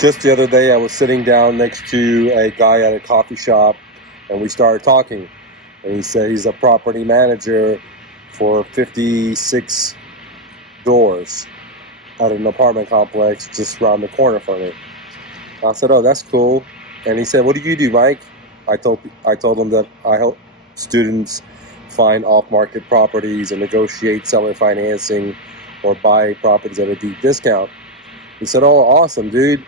Just the other day, I was sitting down next to a guy at a coffee shop, and we started talking. And he said he's a property manager for 56 doors at an apartment complex just around the corner from me. I said, "Oh, that's cool." And he said, "What do you do, Mike?" I told him that I help students find off-market properties and negotiate seller financing or buy properties at a deep discount. He said, "Oh, awesome, dude."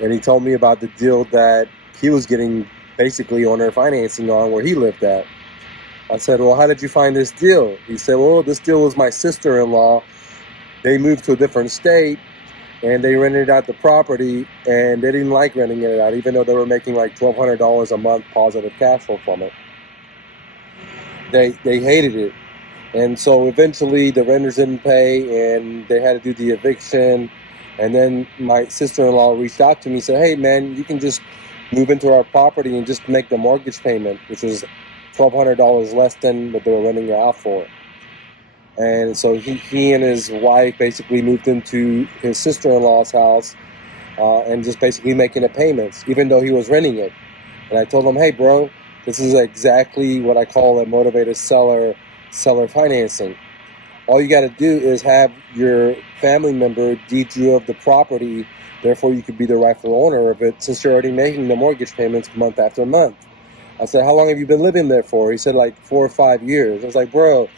And he told me about the deal that he was getting basically owner financing on where he lived at. I said, "Well, how did you find this deal?" He said, "Well, this deal was my sister-in-law. They moved to a different state and they rented out the property, and they didn't like renting it out, even though they were making like $1,200 a month positive cash flow from it. They hated it. And so eventually the renters didn't pay and they had to do the eviction. And then my sister-in-law reached out to me and said, "Hey, man, you can just move into our property and just make the mortgage payment," which was $1,200 less than what they were renting it out for. And so he and his wife basically moved into his sister-in-law's house and just basically making the payments, even though he was renting it. And I told him, "Hey, bro, this is exactly what I call a motivated seller financing. All you got to do is have your family member deed you of the property. Therefore, you could be the rightful owner of it since you're already making the mortgage payments month after month." I said, "How long have you been living there for?" He said, "Like 4 or 5 years." I was like, "Bro,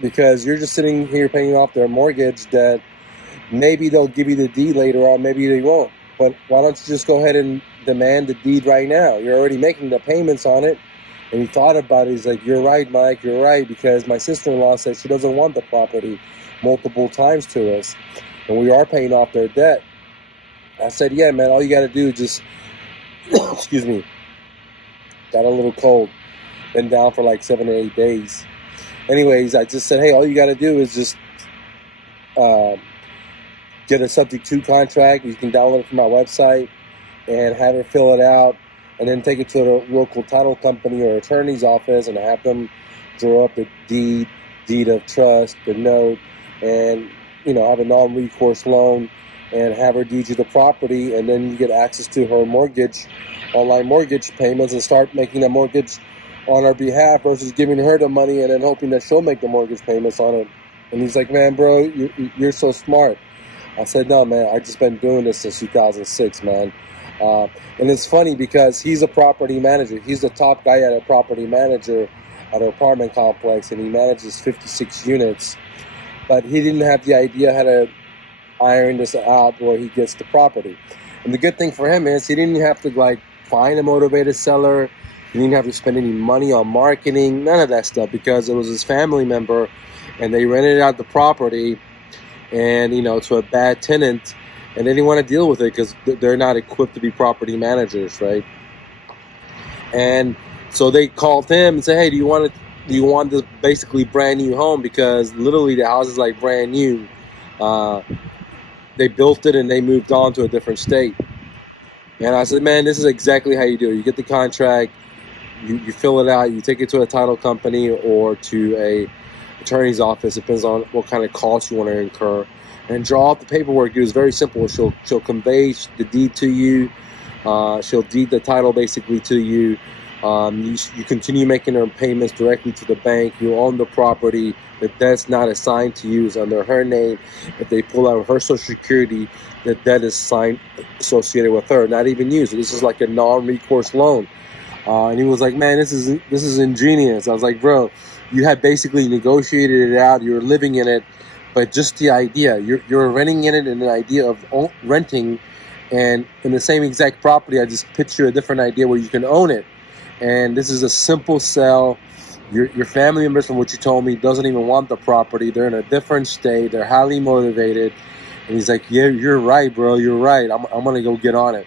because you're just sitting here paying off their mortgage that maybe they'll give you the deed later on, maybe they won't. But why don't you just go ahead and demand the deed right now? You're already making the payments on it." And he thought about it. He's like, "You're right, Mike, you're right, because my sister-in-law said she doesn't want the property multiple times to us, and we are paying off their debt." I said, "Yeah, man, all you got to do is just," excuse me, got a little cold, been down for like 7 to 8 days. Anyways, I just said, "Hey, all you got to do is just get a subject to contract. You can download it from our website and have her fill it out, and then take it to the local title company or attorney's office and have them draw up the deed of trust, the note, and have a non-recourse loan and have her deed you the property, and then you get access to her online mortgage payments, and start making the mortgage on her behalf versus giving her the money and then hoping that she'll make the mortgage payments on it." And he's like, "Man, bro, you're so smart." I said, "No, man, I've just been doing this since 2006, man." And it's funny because he's a property manager. He's the top guy at a property manager at an apartment complex, and he manages 56 units. But he didn't have the idea how to iron this out where he gets the property. And the good thing for him is he didn't have to find a motivated seller. He didn't have to spend any money on marketing, none of that stuff, because it was his family member and they rented out the property and, to a bad tenant, and they didn't want to deal with it because they're not equipped to be property managers, right? And so they called him and said, "Hey, do you want this basically brand new home?" Because literally the house is like brand new. They built it and they moved on to a different state. And I said, "Man, this is exactly how you do it. You get the contract, you fill it out, you take it to a title company or to a attorney's office, depends on what kind of costs you want to incur, and draw up the paperwork." It was very simple. She'll convey the deed to you. She'll deed the title basically to you. You continue making her payments directly to the bank. You own the property. The debt's not assigned to you. It's under her name. If they pull out her Social Security, the debt is signed associated with her, not even you. So this is like a non-recourse loan. And he was like, "Man, this is ingenious." I was like, "Bro, you had basically negotiated it out. You're living in it, but just the idea, you're renting in it, and the idea of renting, and in the same exact property, I just pitched you a different idea where you can own it. And this is a simple sell. Your family members, from what you told me, doesn't even want the property. They're in a different state. They're highly motivated." And he's like, "Yeah, you're right, bro. You're right. I'm gonna go get on it."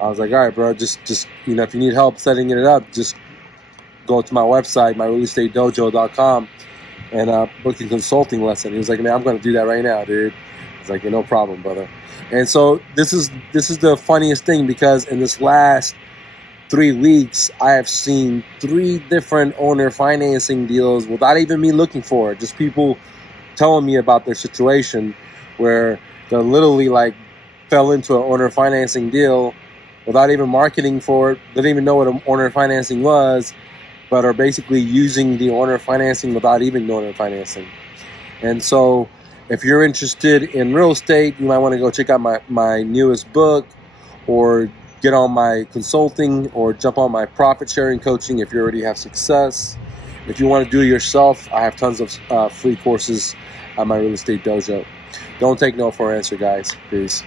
I was like, "All right, bro. Just if you need help setting it up, just go to my website, myrealestatedojo.com, and book a consulting lesson." He was like, "Man, I'm gonna do that right now, dude." I was like, "No problem, brother." And so this is the funniest thing, because in this last 3 weeks, I have seen 3 different owner financing deals without even me looking for it. Just people telling me about their situation where they're literally fell into an owner financing deal without even marketing for it, didn't even know what an owner financing was, but are basically using the owner financing without even knowing owner financing. And so if you're interested in real estate, you might want to go check out my newest book, or get on my consulting, or jump on my profit sharing coaching if you already have success. If you want to do it yourself, I have tons of free courses at my real estate dojo. Don't take no for an answer, guys. Peace.